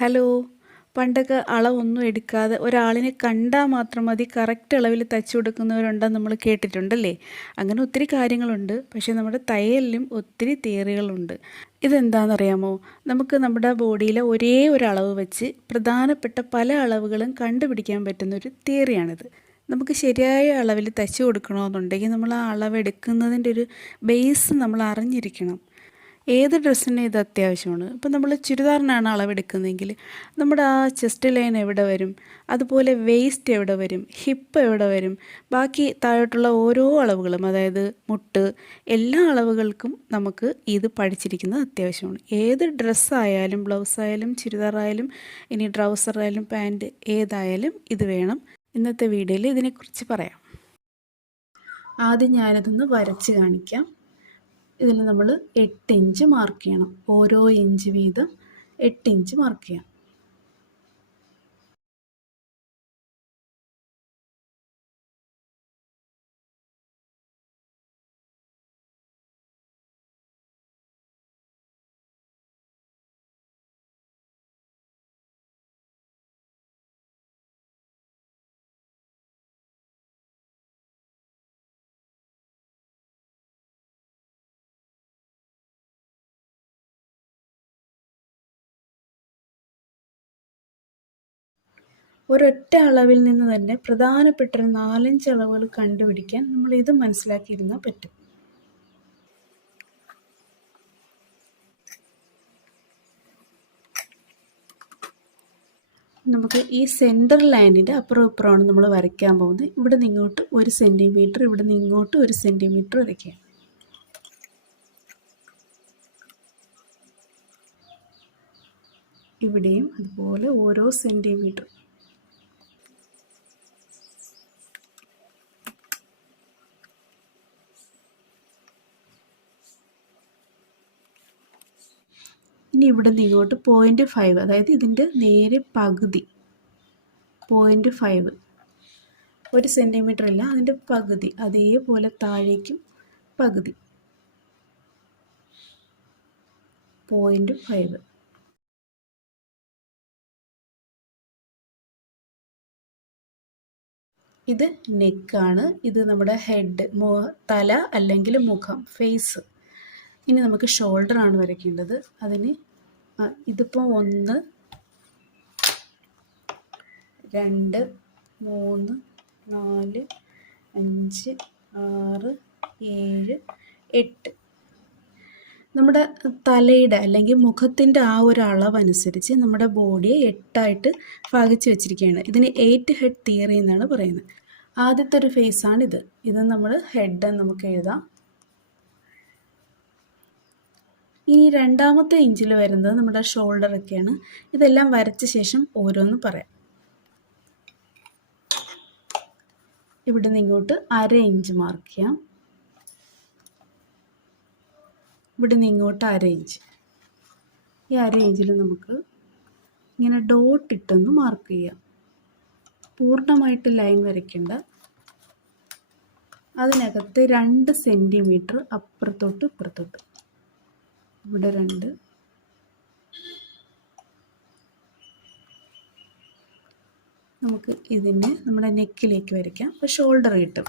Hello. പണ്ടൊക്കെ അളവൊന്നും എടുക്കാതെ ഒരാളിനെ കണ്ടാൽ മാത്രം മതി കറക്റ്റ് അളവിൽ തയ്ച്ചു കൊടുക്കുന്നവരുണ്ടെന്ന് നമ്മൾ കേട്ടിട്ടുണ്ടല്ലേ? അങ്ങനെ ഒത്തിരി കാര്യങ്ങളുണ്ട്. പക്ഷേ നമ്മുടെ തയ്യലിലും ഒത്തിരി തിയറികളുണ്ട്. ഇതെന്താണെന്നറിയാമോ? നമുക്ക് നമ്മുടെ ബോഡിയിലെ ഒരേ ഒരു അളവ് വെച്ച് പ്രധാനപ്പെട്ട പല അളവുകളും കണ്ടുപിടിക്കാൻ പറ്റുന്നൊരു തിയറിയാണിത്. നമുക്ക് ശരിയായ അളവിൽ തയ്ച്ചു കൊടുക്കണമെന്നുണ്ടെങ്കിൽ നമ്മൾ ആ അളവെടുക്കുന്നതിൻ്റെ ഒരു ബേസ് നമ്മൾ അറിഞ്ഞിരിക്കണം. ഏത് ഡ്രസ്സിനും ഇത് അത്യാവശ്യമാണ്. ഇപ്പം നമ്മൾ ചുരിദാറിനാണ് അളവെടുക്കുന്നതെങ്കിൽ നമ്മുടെ ആ ചെസ്റ്റ് ലൈൻ എവിടെ വരും, അതുപോലെ വേസ്റ്റ് എവിടെ വരും, ഹിപ്പ് എവിടെ വരും, ബാക്കി താഴോട്ടുള്ള ഓരോ അളവുകളും, അതായത് മുട്ട്, എല്ലാ അളവുകൾക്കും നമുക്ക് ഇത് പഠിച്ചിരിക്കുന്നത് അത്യാവശ്യമാണ്. ഏത് ഡ്രസ്സായാലും, ബ്ലൗസായാലും, ചുരിദാറായാലും, ഇനി ട്രൗസറായാലും, പാൻറ്റ് ഏതായാലും ഇത് വേണം. ഇന്നത്തെ വീഡിയോയിൽ ഇതിനെക്കുറിച്ച് പറയാം. ആദ്യം ഞാനിതൊന്ന് വരച്ച് കാണിക്കാം. ഇതിൽ നമ്മൾ 8 ഇഞ്ച് മാർക്ക് ചെയ്യണം. ഓരോ ഇഞ്ച് വീതം 8 ഇഞ്ച് മാർക്ക് ചെയ്യാം. ഒരൊറ്റ അളവിൽ നിന്ന് തന്നെ പ്രധാനപ്പെട്ട ഒരു 4-5 അളവുകൾ കണ്ടുപിടിക്കാൻ നമ്മൾ ഇത് മനസ്സിലാക്കിയിരുന്നാൽ പറ്റും. നമുക്ക് ഈ സെൻറ്റർ ലൈനിൻ്റെ അപ്പുറം ഇപ്പുറമാണ് നമ്മൾ വരയ്ക്കാൻ പോകുന്നത്. ഇവിടെ നിന്ന് ഇങ്ങോട്ട് 1 സെൻറ്റിമീറ്റർ, ഇവിടെ നിന്ന് ഇങ്ങോട്ട് 1 സെൻറ്റിമീറ്റർ വരയ്ക്കുക. ഇവിടെയും അതുപോലെ ഓരോ സെൻറ്റിമീറ്റർ. ഇനി ഇവിടെ നിന്ന് ഇങ്ങോട്ട് 0.5, അതായത് ഇതിൻ്റെ നേരെ പകുതി 0.5, 1 സെൻറ്റിമീറ്റർ ഇല്ല, അതിൻ്റെ പകുതി, അതേപോലെ താഴേക്കും പകുതി 0.5. ഇത് നെക്കാണ്, ഇത് നമ്മുടെ ഹെഡ്, തല അല്ലെങ്കിൽ മുഖം, ഫേസ്. ഇനി നമുക്ക് ഷോൾഡറാണ് വരയ്ക്കേണ്ടത്. അതിന് ഇതിപ്പോൾ 1, 2, 3, 4, 5, 6, 7, 8. നമ്മുടെ തലയുടെ അല്ലെങ്കിൽ മുഖത്തിൻ്റെ ആ ഒരു അളവനുസരിച്ച് നമ്മുടെ ബോഡിയെ 8ആയിട്ട് ഭാഗിച്ച് വെച്ചിരിക്കുകയാണ്. ഇതിന് 8 ഹെഡ് തിയറി എന്നാണ് പറയുന്നത്. ആദ്യത്തെ ഒരു ഫേസാണിത്. ഇത് നമ്മൾ ഹെഡ് എന്ന് നമുക്ക് എഴുതാം. ഇനി രണ്ടാമത്തെ ഇഞ്ചിൽ വരുന്നത് നമ്മുടെ ഷോൾഡറൊക്കെയാണ്. ഇതെല്ലാം വരച്ച ശേഷം ഓരോന്ന് പറയാം. ഇവിടെ നിന്ന് ഇങ്ങോട്ട് 1/2 ഇഞ്ച് മാർക്ക് ചെയ്യാം. ഇവിടെ നിന്ന് ഇങ്ങോട്ട് 1/2 ഇഞ്ച്. ഈ 1/2 ഇഞ്ചിൽ നമുക്ക് ഇങ്ങനെ ഡോട്ട് ഇട്ടൊന്ന് മാർക്ക് ചെയ്യാം. പൂർണ്ണമായിട്ട് ലൈൻ വരയ്ക്കേണ്ട. അതിനകത്ത് 2 സെൻറ്റിമീറ്റർ അപ്പുറത്തോട്ട് ഇപ്പുറത്തോട്ട്, ഇവിടെ 2, നമുക്ക് ഇതിനെ നമ്മുടെ നെക്കിലേക്ക് വരയ്ക്കാം. അപ്പോൾ ഷോൾഡർ കിട്ടും.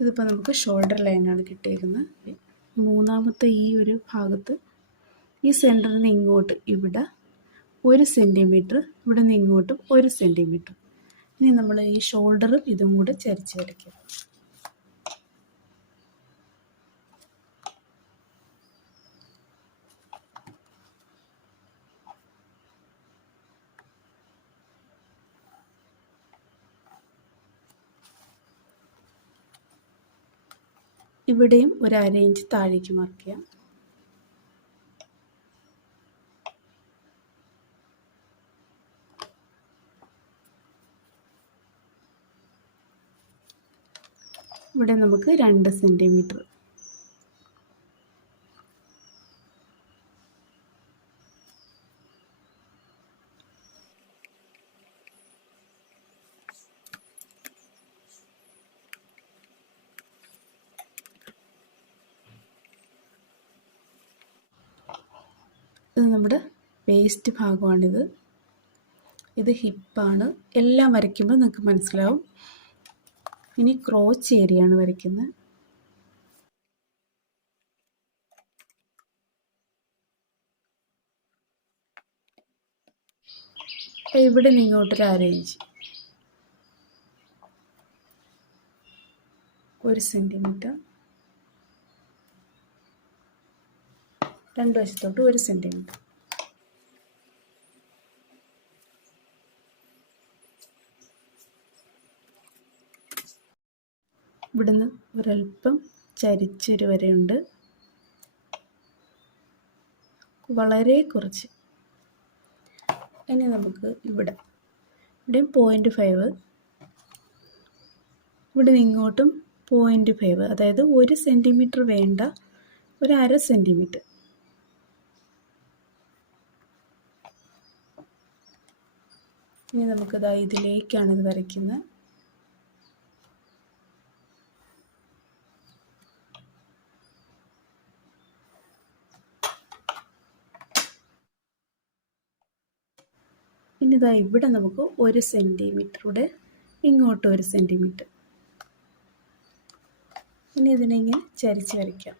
ഇതിപ്പോൾ നമുക്ക് ഷോൾഡർ ലൈനാണ് കിട്ടിയിരിക്കുന്നത്. മൂന്നാമത്തെ ഈ ഒരു ഭാഗത്ത് ഈ സെൻറ്ററിൽ നിന്ന് ഇങ്ങോട്ട് ഇവിടെ 1 സെൻറ്റിമീറ്റർ, ഇവിടെ നിന്ന് ഇങ്ങോട്ടും 1 സെൻറ്റിമീറ്റർ. ഇനി നമ്മൾ ഈ ഷോൾഡറും ഇതും കൂടെ ചരിച്ച് വരയ്ക്കുക. ഇവിടെയും ഒരു 1/2 ഇഞ്ച് താഴേക്ക് മാർക്ക് ചെയ്യാം. ഇവിടെ നമുക്ക് 2 സെൻറ്റിമീറ്റർ. ഇത് നമ്മുടെ വേസ്റ്റ് ഭാഗമാണിത്. ഇത് ഹിപ്പാണ്. എല്ലാം വരയ്ക്കുമ്പോൾ നിങ്ങൾക്ക് മനസ്സിലാവും. ഇനി ക്രോച്ച് ഏരിയയാണ് വരയ്ക്കുന്നത്. ഇവിടെ നിന്ന് ഇങ്ങോട്ടൊരു അരയിഞ്ച്, 1 സെൻറ്റിമീറ്റർ, രണ്ട് വശത്തോട്ട് 1 സെൻറ്റിമീറ്റർ. ഇവിടുന്ന് ഒരല്പം ചരിച്ചൊരു വരയുണ്ട്, വളരെ കുറച്ച്. ഇനി നമുക്ക് ഇവിടെയും 0.5, ഇവിടെ നിന്ന് ഇങ്ങോട്ടും 0.5, അതായത് 1 സെൻറ്റിമീറ്റർ വേണ്ട, ഒരു 1/2 സെൻറ്റിമീറ്റർ. ഇനി നമുക്കിതാ ഇതിലേക്കാണ് ഇത് വരയ്ക്കുന്നത്. ഇനി ഇതാ ഇവിടെ നമുക്ക് 1 സെൻറ്റിമീറ്ററൂടെ ഇങ്ങോട്ട് 1 സെൻറ്റിമീറ്റർ. ഇനി ഇതിനെ ഇങ്ങനെ ചരിച്ച് വരയ്ക്കാം.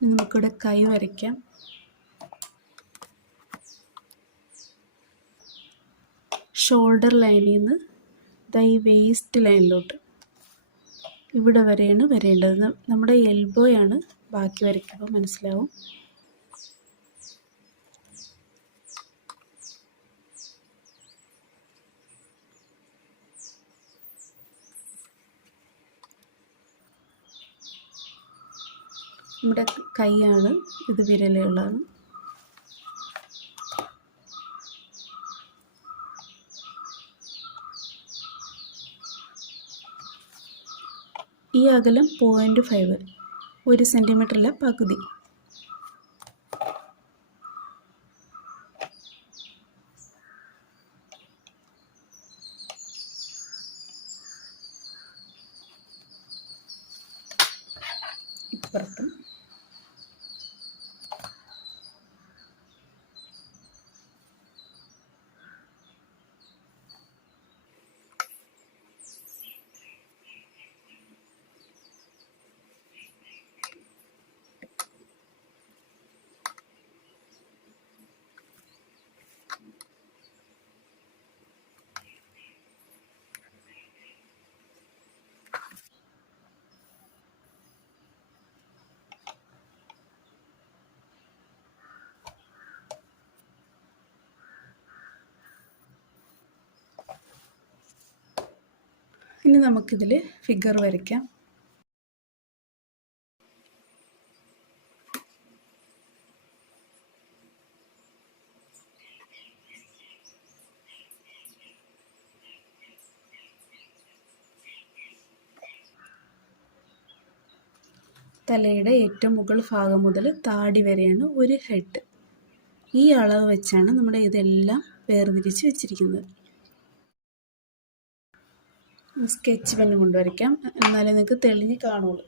ഇനി നമുക്കിവിടെ കൈ വരയ്ക്കാം. ഷോൾഡർ ലൈനിൽ നിന്ന് ഈ വേസ്റ്റ് ലൈനിലോട്ട് ഇവിടെ വരെയാണ് വരേണ്ടത്. നമ്മുടെ എൽബോയാണ് ബാക്കി വരയ്ക്കുമ്പോൾ മനസ്സിലാവും. നമ്മുടെ കൈയാണ്, ഇത് വിരലുകളാണ്. ഈ അകലം 0.5, 1 സെൻറ്റിമീറ്ററിലെ പകുതി. ഇപ്പുറത്തും ഇനി നമുക്കിതിൽ ഫിഗർ വരയ്ക്കാം. തലയുടെ ഏറ്റവും മുകൾ ഭാഗം മുതൽ താടി വരെയാണ് ഒരു ഹെഡ്. ഈ അളവ് വെച്ചാണ് നമ്മുടെ ഇതെല്ലാം വേർതിരിച്ച് വെച്ചിരിക്കുന്നത്. സ്കെച്ച് പെൻ കൊണ്ട് വരയ്ക്കാം, എന്നാലേ നിങ്ങൾക്ക് തെളിഞ്ഞ് കാണുള്ളൂ.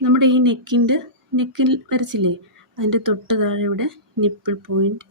നമ്മുടെ ഈ നെക്കിൽ വരച്ചില്ലേ, അതിൻ്റെ തൊട്ട് താഴെ ഇവിടെ നിപ്പിൾ പോയിൻ്റ്.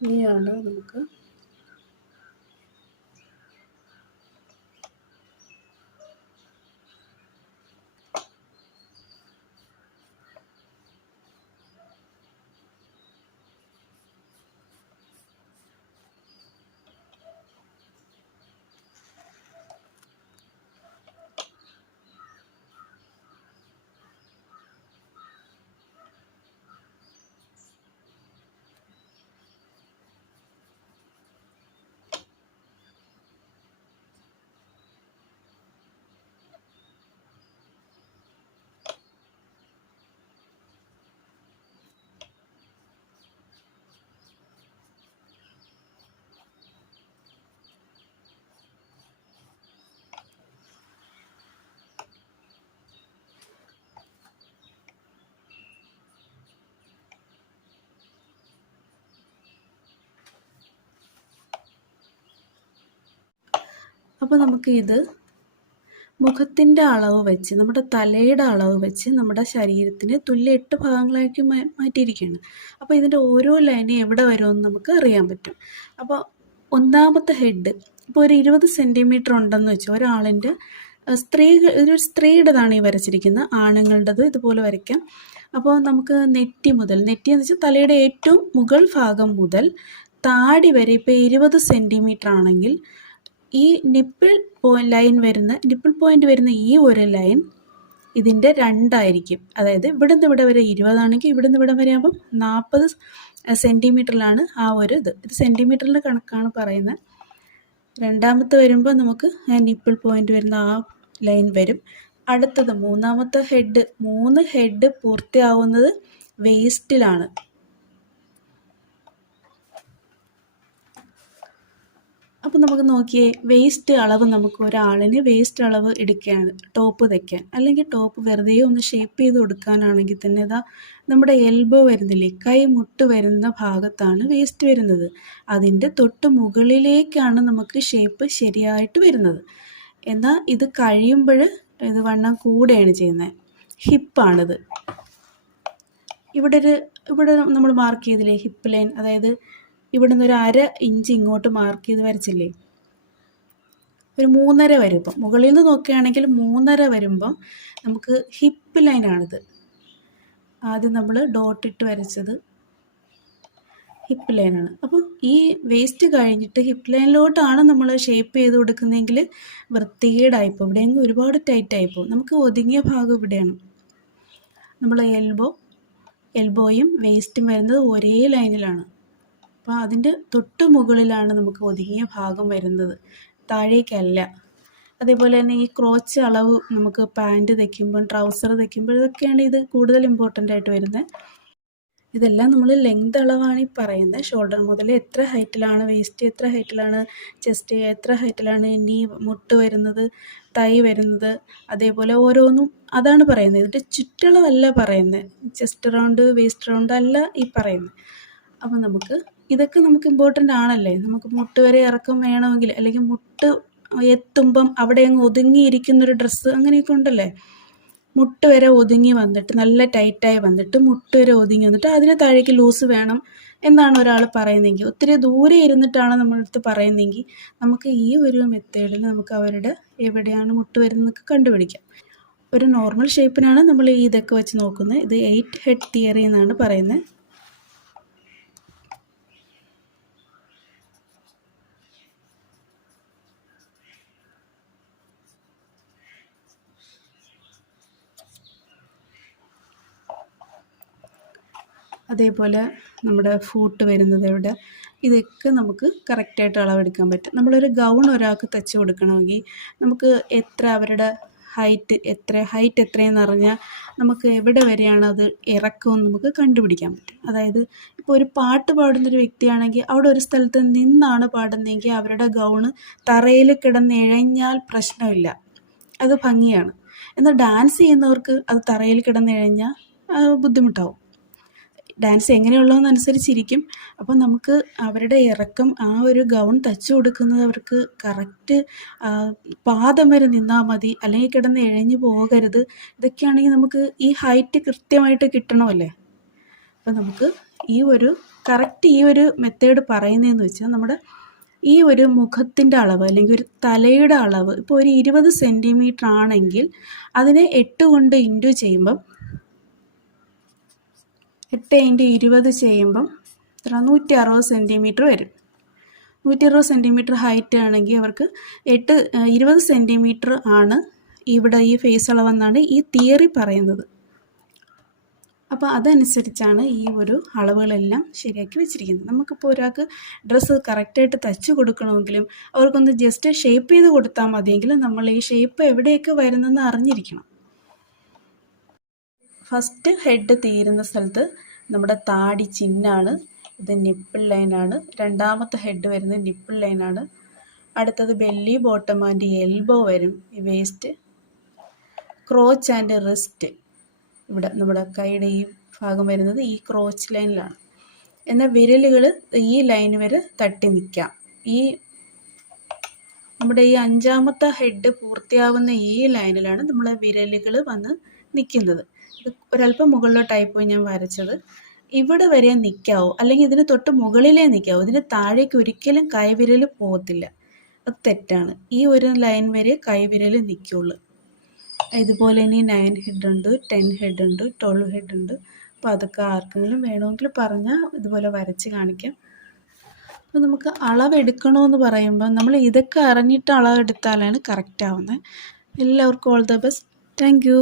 ഇനിയാണ് നമുക്ക് ഇത് മുഖത്തിൻ്റെ അളവ് വെച്ച്, നമ്മുടെ തലയുടെ അളവ് വെച്ച് നമ്മുടെ ശരീരത്തിന് തുല്യ 8 ഭാഗങ്ങളാക്കി മാറ്റിയിരിക്കുകയാണ്. അപ്പോൾ ഇതിൻ്റെ ഓരോ ലൈനും എവിടെ വരുമെന്ന് നമുക്ക് അറിയാൻ പറ്റും. അപ്പോൾ ഒന്നാമത്തെ ഹെഡ് ഇപ്പോൾ ഒരു 20 സെൻറ്റിമീറ്റർ ഉണ്ടെന്ന് വെച്ചാൽ ഒരാളിൻ്റെ ഒരു സ്ത്രീയുടേതാണ് ഈ വരച്ചിരിക്കുന്നത്. ആണുങ്ങളുടേത് ഇതുപോലെ വരയ്ക്കാം. അപ്പോൾ നമുക്ക് നെറ്റി എന്ന് വെച്ചാൽ തലയുടെ ഏറ്റവും മുകൾ ഭാഗം മുതൽ താടി വരെ ഇപ്പോൾ 20 സെൻറ്റിമീറ്റർ ആണെങ്കിൽ ഈ നിപ്പിൾ പോയിന്റ് വരുന്ന ഈ ഒരു ലൈൻ ഇതിൻ്റെ 2 ആയിരിക്കും. അതായത് ഇവിടുന്ന് ഇവിടെ വരെ 20 ആണെങ്കിൽ ഇവിടുന്ന് ഇവിടെ വരെ ആകുമ്പം 40 സെൻറ്റിമീറ്ററിലാണ് ആ ഒരു ഇത് സെൻറ്റിമീറ്ററിൻ്റെ കണക്കാണ് പറയുന്നത്. രണ്ടാമത്തെ വരുമ്പോൾ നമുക്ക് നിപ്പിൾ പോയിന്റ് വരുന്ന ആ ലൈൻ വരും. അടുത്തത് മൂന്നാമത്തെ ഹെഡ്, 3 ഹെഡ് പൂർത്തിയാവുന്നത് വേസ്റ്റിലാണ്. അപ്പോൾ നമുക്ക് നോക്കിയേ, വേസ്റ്റ് അളവ് നമുക്ക് ഒരാളിന് വേസ്റ്റ് അളവ് എടുക്കുകയാണ് ടോപ്പ് തയ്ക്കാൻ, അല്ലെങ്കിൽ ടോപ്പ് വെറുതെ ഒന്ന് ഷേപ്പ് ചെയ്ത് കൊടുക്കാനാണെങ്കിൽ തന്നെ ഇതാ നമ്മുടെ എൽബോ വരുന്നില്ലേ, കൈ മുട്ട് വരുന്ന ഭാഗത്താണ് വേസ്റ്റ് വരുന്നത്. അതിൻ്റെ തൊട്ട് മുകളിലേക്കാണ് നമുക്ക് ഷേപ്പ് ശരിയായിട്ട് വരുന്നത്. എന്നാൽ ഇത് കഴിയുമ്പോൾ ഇത് വണ്ണം കൂടുകയാണ് ചെയ്യുന്നത്. ഹിപ്പാണിത്. ഇവിടെ ഇവിടെ നമ്മൾ മാർക്ക് ചെയ്തില്ലേ ഹിപ്പ് ലൈൻ, അതായത് ഇവിടെ നിന്ന് ഒരു 1/2 ഇഞ്ച് ഇങ്ങോട്ട് മാർക്ക് ചെയ്ത് വരച്ചില്ലേ, ഒരു 3.5 വരുമ്പം, മുകളിൽ നിന്ന് നോക്കുകയാണെങ്കിൽ 3.5 വരുമ്പം നമുക്ക് ഹിപ്പ് ലൈനാണിത്. ആദ്യം നമ്മൾ ഡോട്ടിട്ട് വരച്ചത് ഹിപ്പ് ലൈനാണ്. അപ്പം ഈ വേസ്റ്റ് കഴിഞ്ഞിട്ട് ഹിപ്പ് ലൈനിലോട്ടാണ് നമ്മൾ ഷേപ്പ് ചെയ്ത് കൊടുക്കുന്നതെങ്കിൽ വൃത്തികേടായിപ്പോൾ, ഇവിടെയെങ്കിൽ ഒരുപാട് ടൈറ്റായിപ്പോൾ. നമുക്ക് ഒതുങ്ങിയ ഭാഗം ഇവിടെയാണ്. നമ്മൾ എൽബോയും വേസ്റ്റും വരുന്നത് ഒരേ ലൈനിലാണ്. അപ്പോൾ അതിൻ്റെ തൊട്ട് മുകളിലാണ് നമുക്ക് ഒതുങ്ങിയ ഭാഗം വരുന്നത്, താഴേക്കല്ല. അതേപോലെ തന്നെ ഈ ക്രോച്ച് അളവ് നമുക്ക് പാൻറ്റ് തയ്ക്കുമ്പം, ട്രൗസർ തയ്ക്കുമ്പോൾ, ഇതൊക്കെയാണ് ഇത് കൂടുതൽ ഇമ്പോർട്ടൻ്റ് ആയിട്ട് വരുന്നത്. ഇതെല്ലാം നമ്മൾ ലെങ്ത് അളവാണ് ഈ പറയുന്നത്. ഷോൾഡർ മുതൽ എത്ര ഹൈറ്റിലാണ് വേസ്റ്റ്, എത്ര ഹൈറ്റിലാണ് ചെസ്റ്റ്, എത്ര ഹൈറ്റിലാണ് നീ മുട്ട് വരുന്നത്, തൈ വരുന്നത്, അതേപോലെ ഓരോന്നും അതാണ് പറയുന്നത്. ഇതിൻ്റെ ചുറ്റളവല്ല പറയുന്നത്, ചെസ്റ്റ് റൗണ്ട് വേസ്റ്റ് റൗണ്ട് അല്ല ഈ പറയുന്നത്. അപ്പം ഇതൊക്കെ നമുക്ക് ഇമ്പോർട്ടൻ്റ് ആണല്ലേ. നമുക്ക് മുട്ട് വരെ ഇറക്കം വേണമെങ്കിൽ, അല്ലെങ്കിൽ മുട്ട് എത്തുമ്പം അവിടെ അങ്ങ് ഒതുങ്ങിയിരിക്കുന്നൊരു ഡ്രസ്സ് അങ്ങനെയൊക്കെ ഉണ്ടല്ലേ. മുട്ട് വരെ ഒതുങ്ങി വന്നിട്ട് നല്ല ടൈറ്റായി വന്നിട്ട് മുട്ട് വരെ ഒതുങ്ങി വന്നിട്ട് അതിന് താഴേക്ക് ലൂസ് വേണം എന്നാണ് ഒരാൾ പറയുന്നതെങ്കിൽ, ഒത്തിരി ദൂരെ ഇരുന്നിട്ടാണ് നമ്മളടുത്ത് പറയുന്നതെങ്കിൽ, നമുക്ക് ഈ ഒരു മെത്തേഡിൽ നമുക്ക് അവരുടെ എവിടെയാണ് മുട്ട് വരുന്നതൊക്കെ കണ്ടുപിടിക്കാം. ഒരു നോർമൽ ഷേപ്പിനാണ് നമ്മൾ ഇതൊക്കെ വെച്ച് നോക്കുന്നത്. ഇത് 8 ഹെഡ് തിയറി എന്നാണ് പറയുന്നത്. അതേപോലെ നമ്മുടെ ഫൂട്ട് വരുന്നത് എവിടെ, ഇതൊക്കെ നമുക്ക് കറക്റ്റായിട്ട് അളവെടുക്കാൻ പറ്റും. നമ്മളൊരു ഗൗൺ ഒരാൾക്ക് തയ്ച്ച് കൊടുക്കണമെങ്കിൽ നമുക്ക് അവരുടെ ഹൈറ്റ് എത്രയെന്ന് അറിഞ്ഞാൽ നമുക്ക് എവിടെ വരെയാണ് അത് ഇറക്കമെന്ന് നമുക്ക് കണ്ടുപിടിക്കാൻ പറ്റും. അതായത് ഇപ്പോൾ ഒരു പാട്ട് പാടുന്നൊരു വ്യക്തിയാണെങ്കിൽ അവിടെ ഒരു സ്ഥലത്ത് നിന്നാണ് പാടുന്നതെങ്കിൽ അവരുടെ ഗൗണ് തറയിൽ കിടന്നിഴഞ്ഞാൽ പ്രശ്നമില്ല, അത് ഭംഗിയാണ്. എന്നാൽ ഡാൻസ് ചെയ്യുന്നവർക്ക് അത് തറയിൽ കിടന്നിഴഞ്ഞാൽ ബുദ്ധിമുട്ടാവും. ഡാൻസ് എങ്ങനെയുള്ളതെന്നനുസരിച്ചിരിക്കും. അപ്പം നമുക്ക് അവരുടെ ഇറക്കം, ആ ഒരു ഗൗൺ തയ്ച്ചു കൊടുക്കുന്നത് അവർക്ക് കറക്റ്റ് പാദം വരെ നിന്നാൽ മതി, അല്ലെങ്കിൽ കിടന്ന് ഇഴഞ്ഞു പോകരുത്. ഇതൊക്കെയാണെങ്കിൽ നമുക്ക് ഈ ഹൈറ്റ് കൃത്യമായിട്ട് കിട്ടണമല്ലേ. അപ്പം നമുക്ക് ഈ ഒരു മെത്തേഡ് പറയുന്നതെന്ന് വെച്ചാൽ, നമ്മുടെ ഈ ഒരു മുഖത്തിൻ്റെ അളവ് അല്ലെങ്കിൽ ഒരു തലയുടെ അളവ് ഇപ്പോൾ ഒരു 20 സെൻറ്റിമീറ്റർ ആണെങ്കിൽ അതിനെ 8 കൊണ്ട് ഇൻറ്റു ചെയ്യുമ്പം 8 × 20 ചെയ്യുമ്പം 160 സെൻറ്റിമീറ്റർ വരും. 160 സെൻറ്റിമീറ്റർ ഹൈറ്റ് ആണെങ്കിൽ അവർക്ക് 20 സെൻറ്റിമീറ്റർ ആണ് ഇവിടെ ഈ ഫേസ് അളവെന്നാണ് ഈ തിയറി പറയുന്നത്. അപ്പോൾ അതനുസരിച്ചാണ് ഈ ഒരു അളവുകളെല്ലാം ശരിയാക്കി വെച്ചിരിക്കുന്നത്. നമുക്കിപ്പോൾ ഒരാൾക്ക് ഡ്രസ്സ് കറക്റ്റായിട്ട് തയ്ച്ചു കൊടുക്കണമെങ്കിലും അവർക്കൊന്ന് ജസ്റ്റ് ഷേപ്പ് ചെയ്ത് കൊടുത്താൽ മതിയെങ്കിലും നമ്മൾ ഈ ഷേപ്പ് എവിടെയൊക്കെ വരുന്നതെന്ന് അറിഞ്ഞിരിക്കണം. ഫസ്റ്റ് ഹെഡ് തീരുന്ന സ്ഥലത്ത് നമ്മുടെ താടി ചിന്നാണ്, ഇത് നിപ്പിൾ ലൈനാണ്. രണ്ടാമത്തെ ഹെഡ് വരുന്നത് നിപ്പിൾ ലൈനാണ്. അടുത്തത് ബെല്ലി, ബോട്ടം ആൻഡ് എൽബോ വരും. ഈ വേസ്റ്റ്, ക്രോച്ച് ആൻഡ് റിസ്റ്റ്, ഇവിടെ നമ്മുടെ കൈയുടെ ഈ ഭാഗം വരുന്നത് ഈ ക്രോച്ച് ലൈനിലാണ്. എന്നാൽ വിരലുകൾ ഈ ലൈൻ വരെ തട്ടി നിൽക്കാം. നമ്മുടെ ഈ 5ാമത്തെ ഹെഡ് പൂർത്തിയാവുന്ന ഈ ലൈനിലാണ് നമ്മളെ വിരലുകൾ വന്ന് നിൽക്കുന്നത്. ഇത് ഒരല്പം മുകളിലോട്ടായി പോയി ഞാൻ വരച്ചത്. ഇവിടെ വരെ നിൽക്കാവൂ, അല്ലെങ്കിൽ ഇതിന് തൊട്ട് മുകളിലേ നിൽക്കാവൂ. ഇതിന് താഴേക്ക് ഒരിക്കലും കൈവിരൽ പോകത്തില്ല, അത് തെറ്റാണ്. ഈ ഒരു ലൈൻ വരെ കൈവിരൽ നിൽക്കുള്ളൂ. ഇതുപോലെ ഇനി 9 ഹെഡ് ഉണ്ട്, 10 ഹെഡ് ഉണ്ട്, 12 ഹെഡ് ഉണ്ട്. അപ്പോൾ അതൊക്കെ ആർക്കെങ്കിലും വേണമെങ്കിൽ പറഞ്ഞാൽ ഇതുപോലെ വരച്ച് കാണിക്കാം. അപ്പോൾ നമുക്ക് അളവെടുക്കണമെന്ന് പറയുമ്പോൾ നമ്മൾ ഇതൊക്കെ അറിഞ്ഞിട്ട് അളവെടുത്താലാണ് കറക്റ്റ് ആവുന്നത്. എല്ലാവർക്കും all the best. Thank you.